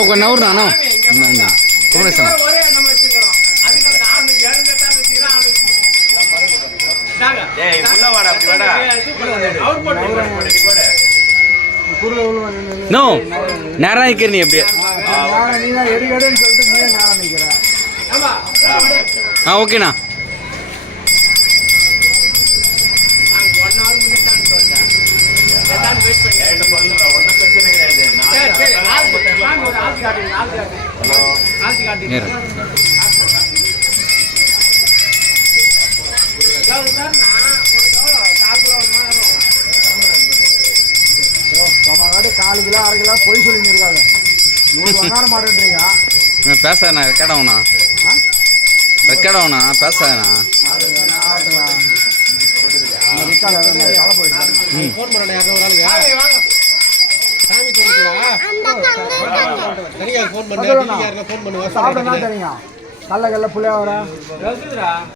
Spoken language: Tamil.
கொஞ்சம் நவுறா குமரேசன் நோ நேரம் நிற்கிற நீ எப்படியே ஆ ஓகேண்ணா காலு கிலோ அரை கிலோ பொய் சொல்லிட்டு இருக்காங்க 100 மாட்டேன்றீங்க பேசுறேண்ணா ரெக்கார்ட் ஆகுண்ணா ரெக்கார்ட் ஆகுண்ணா பேசுறேண்ணா சாப்பிடுங்க தெரியுங்க கல்ல கல்ல புள்ளையா வர